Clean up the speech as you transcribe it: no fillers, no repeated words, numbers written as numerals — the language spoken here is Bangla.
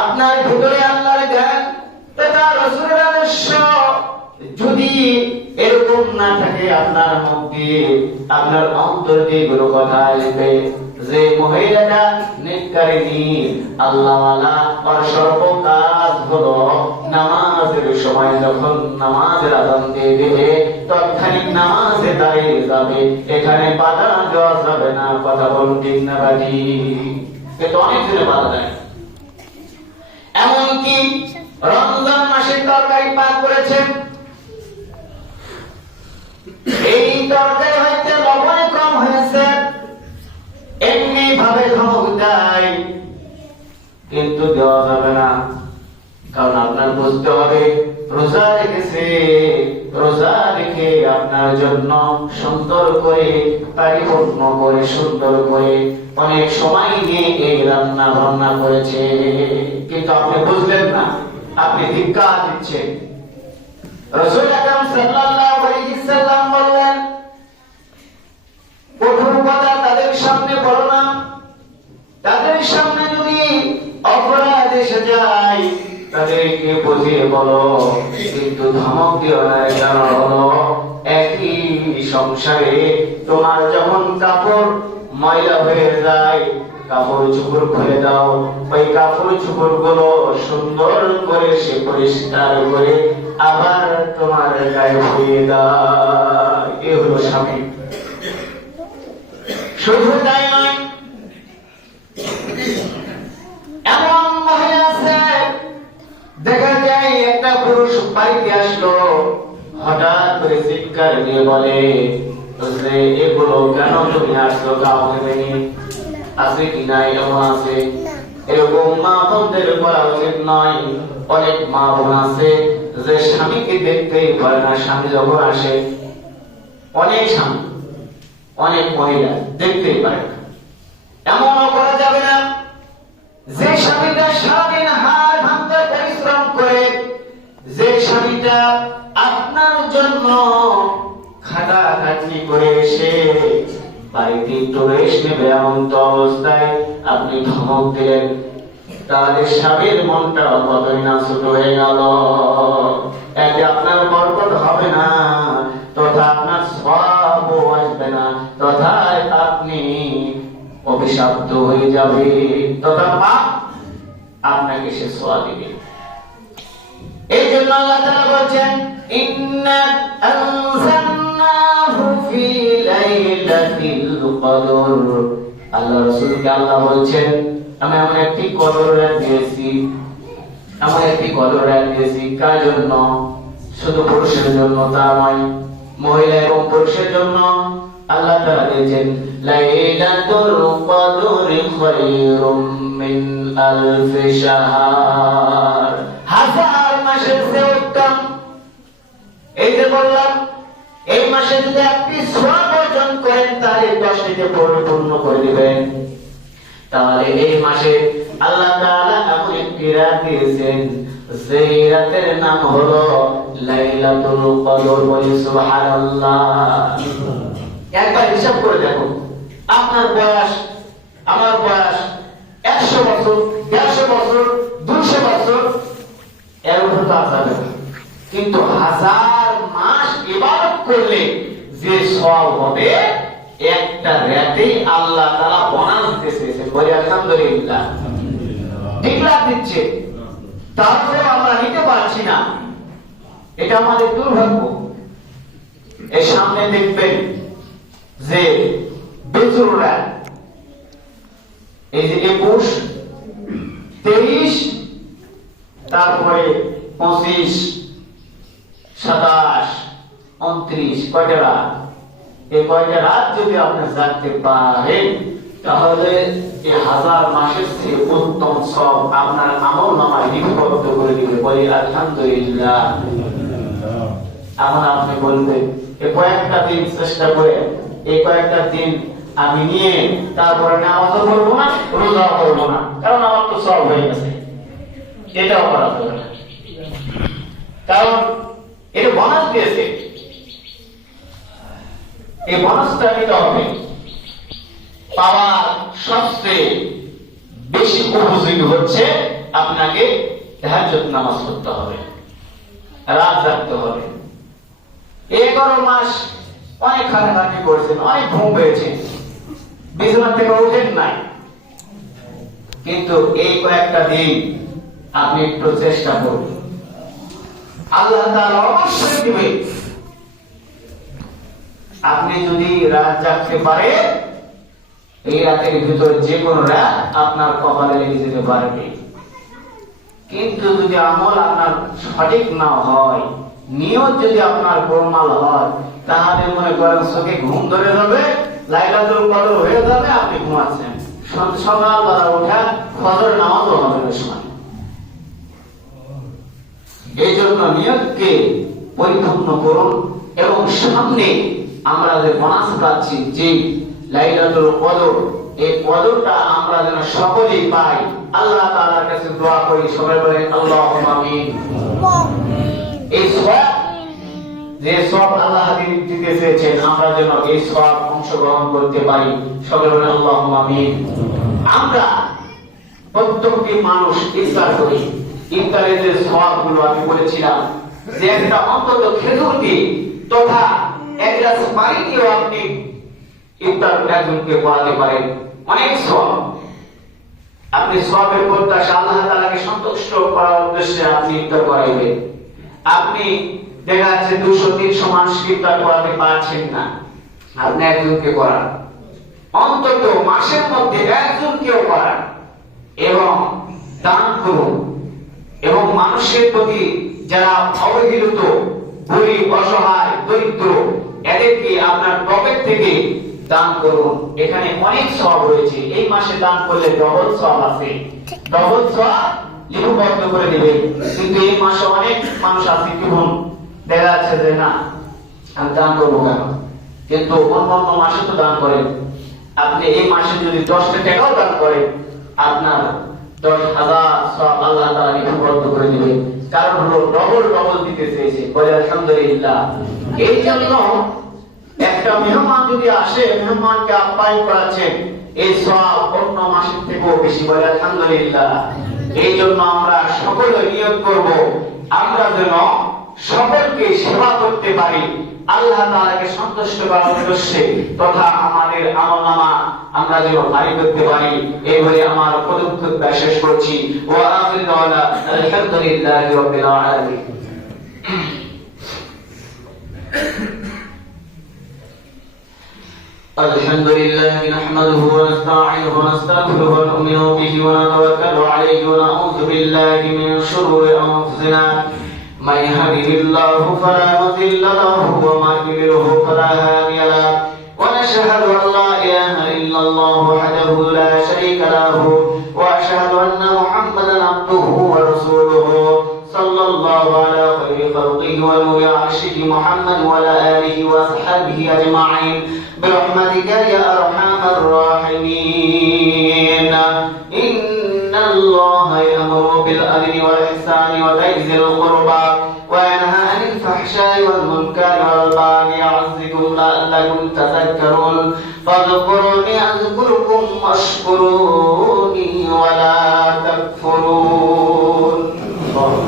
আপনার ভিতরে আল্লাহর জ্ঞান তথা রাসূলের আদর্শ যদি এরকম না থাকে, আপনার মুখ দিয়ে আপনার অন্তর দিয়ে কোনো কথা আসবে যে মহিলাটা নেককারিনী আল্লাহওয়ালা, আর সর্বকাজ হলো নামাজের সময় যখন নামাজের আযান দিয়ে দিবে তৎক্ষণিক নামাজে দাঁড়িয়ে যাবে, এখানে বাধা দেওয়া যাবে না। কথা বলুন ঠিক না বাড়ি? কিন্তু অনেক দিনে বাধা দেয়। এমনকি রমজান মাসের তরকারি পাক করেছেন, এই তরকারি হয়তো লবণ কম হয়েছে, এমনি ভাবে ধমক দেয়, কিন্তু দেওয়া যাবে না। কারণ আপনার বুঝতে হবে রোজা রেখেছে, রোজা রেখে আপনার জন্য সুন্দর করে পরিপূর্ণ করে সুন্দর করে অনেক সময় নিয়ে এই রান্না বান্না করেছে, কিন্তু আপনি বুঝলেন না, আপনি ধিক্কার দিচ্ছেন। রাসূল আকরাম সাল্লাল্লাহু আলাইহি সাল্লাম বললেন, কঠোর কথা তাদের সামনে বলো না, তাদের সামনে যদি অপরাধ এসে যায় তাদেরকে বুঝিয়ে বলো, কিন্তু ধমক দিও না। কারণ হলো একই সংসারে তোমার যখন কাপড় ময়লা হয়ে যায়, কাপড় চোপড় খুলে দাও, ওই কাপড় চোপড় গুলো সুন্দর করে সে পরিষ্কার করে আবার তোমার গায়ে ধুয়ে দাও। এ হলো স্বামী। শুধু তাই নয়, এমন মহিলা আছে দেখা যায় একটা পুরুষ বাড়িতে আসলো, হঠাৎ করে চিৎকার দিয়ে বলে যে এগুলো কেন তুমি আসছো, কাউকে নেই আছে কিনা? এমন আছে, এরকম মা বোনদের বলা উচিত নয়। অনেক মা বোন আছে যে স্বামীকে দেখতেই পারে না, স্বামী যখন আসে, অনেক স্বামী অনেক মহিলা দেখতেই পারে না। এমনও করা যাবে না যে স্বামীটা সারাদিন হাড় ভাঙতে পরিশ্রম করে, যে স্বামীটা আপনার জন্য খাটাখাটনি করে এসে বাড়িতে একটু রেস্ট নেবে, এমন তো অবস্থায় আপনি ধমক দিলেন, তাহলে স্বামীর মনটা কতই না ছোট হয়ে গেল। এতে আপনার বরকত হবে না, তথা আপনার সওয়াবও আসবে না, তথা আপনি অভিশপ্ত হয়ে যাবে, তথা পাপ আপনাকে সে ছোঁয়া দিবে। এই জন্য আল্লাহ তাআলা বলেন, ইন্না আনজালনাহু ফি লাইলাতিল কদর। আল্লাহ রাসূলকে আল্লাহ বলেন, আমি এমন একটি কদর রাত দিয়েছি, এমন একটি কদর রাত দিয়েছি। কার জন্য? শুধু পুরুষের জন্য তা নয়, মহিলা এবং পুরুষের জন্য। আল্লাহ তাআলা বলেন, লাইলাতুল কদরি খায়রুম মিন আলফি শাহর, হাজার মাসের চেয়ে উত্তম। এই যে বললাম, এই মাসে যদি আপনি সওয়াব অর্জন করেন তাহলে 10টিতে পরিপূর্ণ করে দিবেন। তাহলে এই মাসে আল্লাহ তাআলা এমন একটি রাত দিয়েছেন, সেই রাতের নাম হলো লাইলাতুল কদর। বলি সুবহানাল্লাহ। একবার হিসাব করে দেখুন, আপনার বয়স আমার বয়স 100 বছর, 150 বছর, 200 বছর, এর উপর তো যাবে না, কিন্তু হাজার মাস ইবাদত করলে যে সওয়াব হবে, একটা রাতে আল্লাহ তাআলা বোনাস দিয়েছে। বলি আলহামদুলিল্লাহ। ঠিকলা দিচ্ছে, তারপরে আমরা নিতে পারছি না, এটা আমাদের দুর্ভাগ্য। এর সামনে দেখবেন যে বেজুররা, এই যে 21, 23, তারপরে 25, 27, 29, কয়টা রাত? এই কয়টা রাত যদি আপনি জানতে পারেন তাহলে এই হাজার মাসের চেয়ে উত্তম সব আপনার আমল নামায় লিপিবদ্ধ করে দিবে। বলি আলহামদুলিল্লাহ। এখন আপনি বলবেন, এই কয়েকটা দিন চেষ্টা করে, এই কয়েকটা দিন আমি নিয়ে তারপরে নামাজও পড়বো না, রোজাও করবো না, কারণ আমার তো সব হয়ে গেছে, এটাও করা যাবে না। কারণ এটা বোনাস দিয়েছে, এই বোনাসটা নিতে হবে। পাওয়ার সবচেয়ে বেশি উপযোগী হচ্ছে আপনাকে তাহাজ্জুদ নামাজ পড়তে হবে, রাত জাগতে হবে। 11 মাস অনেক খাটাখাটি করছেন, অনেক ঘুম পেয়েছেন, বিছানা থেকে উঠেন নাই, কিন্তু এই কয়েকটা দিন আপনি একটু চেষ্টা করুন, আল্লাহ তাআলা অবশ্যই দিবেন। আপনি যদি রাত জাগতে পারে, এই রাতের ভিতর যে কোনো রাত আপনার কপালে লেগে যেতে পারবে। কিন্তু যদি আমল আপনার সঠিক না হয়, নিয়ত যদি আপনার গোলমাল হয়, তাহলে মনে করেন চোখে ঘুম ধরে যাবে, লাইলাতুল কদর হয়ে যাবে, আপনি ঘুমাচ্ছেন, সকালবেলা ওঠা ফজর নামাজও হবে না সময়। এই জন্য নিয়তকে পরিপূর্ণ করুন এবং সামনে আমরা যে বোনাস পাচ্ছি, যে লাইলাতুল কদর, এই কদরটা আমরা যেন সকলেই পাই। আল্লাহ তাআলার কাছে দোয়া করি, সবাই বলেন আল্লাহুম্মা আমিন। এই সওয়াব, যে সওয়াব আল্লাহ দিতে চেয়েছেন, আমরা যেন এই সওয়াব অংশগ্রহণ করতে পারি, সবাই বলেন আল্লাহুম্মা আমিন। আমরা প্রত্যেকটি মানুষ ইফতার করি, ইফতারের যে সওয়াবগুলো আমি বলেছিলাম, যে একটা অন্তত খেজুর দিয়ে তথা এক গ্লাস পানি দিয়েও আপনি ইফতার একজনকে করাতে পারেন, অনেক সওয়াব। আপনি সওয়াবের প্রত্যাশা, আল্লাহ তাআলাকে সন্তুষ্ট করার উদ্দেশ্যে আপনি ইফতার করাইবেন। আপনি দেখা যাচ্ছে 200-300 মানুষকে ইফতার করাতে পারছেন না, আপনি একজনকে করান, অন্তত মাসের মধ্যে একজনকেও করান এবং দান করুন। এবং মানুষের প্রতি যারা অবহেলিত, গরিব, অসহায়, দরিদ্র, এদেরকে আপনার পকেট থেকে দান করুন। এখানে অনেক সওয়াব রয়েছে, এই মাসে দান করলে ডবল সওয়াব আছে, ডবল সওয়াব লিপিবদ্ধ করে দেবে। কিন্তু এই মাসে অনেক মানুষ আছে কি দেখা যাচ্ছে যে না, আমি দান করবো কেন, কিন্তু অন্য মাসে তো দান করেন। আপনি এই মাসে যদি 10টা টাকাও দান করেন, আপনার 10,000 সওয়াব আল্লাহ তাআলা লিপিবদ্ধ করে দিবে। কারণ হলো ডবল দিতে চেয়েছে, বলে আলহামদুলিল্লাহ। এই জন্য একটা মেহমান যদি আসে, মেহমানকে আপ্যায়ন করাচ্ছেন, এই সওয়াব অন্য মাসের থেকেও বেশি, বলে আলহামদুলিল্লাহ। এই জন্য আমরা সকলে নিয়ত করব, আমরা যেন সকলকে সেবা করতে পারি, আল্লাহ তাআলাকে সন্তুষ্ট করার উদ্দেশ্যে, তথা আমাদের আমলনামা আমরা যেন ভারী করতে পারি। এই বলে আমার বক্তব্য শেষ করছি। ওয়া আখিরু দাওয়ানা আলহামদুলিল্লাহি রাব্বিল আলামিন। الحمد لله نحمده ونستعينه ونستغفره ونؤمن به ونتوكل عليه ونعوذ بالله من شرور أنفسنا، من يهده الله فلا مضل له ومن يضلل فلا هادي له، ونشهد أن لا إله إلا الله وحده لا شريك له، وأشهد أن محمدا عبده ورسوله صلى الله على خير خلقه ونور عرشه محمد وعلى آله وصحبه أجمعين برحمتك يا أرحم الراحمين. إن الله يأمر بالعدل والإحسان وإيتاء ذي القربى وينهى عن الفحشاء والمنكر والبغي يعظكم لعلكم تذكرون. فاذكروني أذكركم واشكروني ولا تكفرون.